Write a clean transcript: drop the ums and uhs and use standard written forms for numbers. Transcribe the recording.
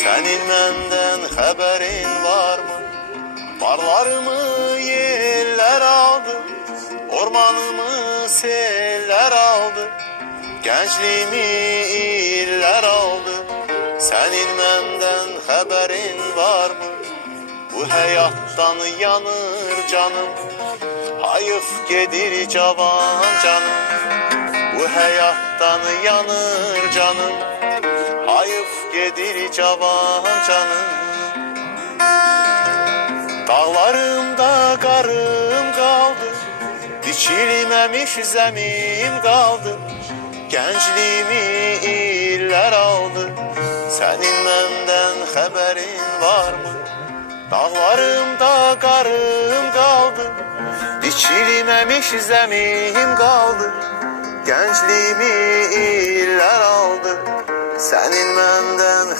Senin menden haberin var mı? Barlarımı yeller aldı, ormanımı seller aldı, gençliğimi iller aldı. Senin menden haberin var mı? Bu hayattan yanır canım, hayıf gedir cavan canım. Bu hayattan yanır canım, hayıf gedir cavan canım. Dağlarımda qarım qaldı, biçilməmiş zəmim qaldı, gəncliyimi illər aldı. Sənin məndən xəbərin varmı? Dağlarımda qarım qaldı, biçilməmiş zəmim qaldı, gəncliyimi illər aldı. Sənin məndən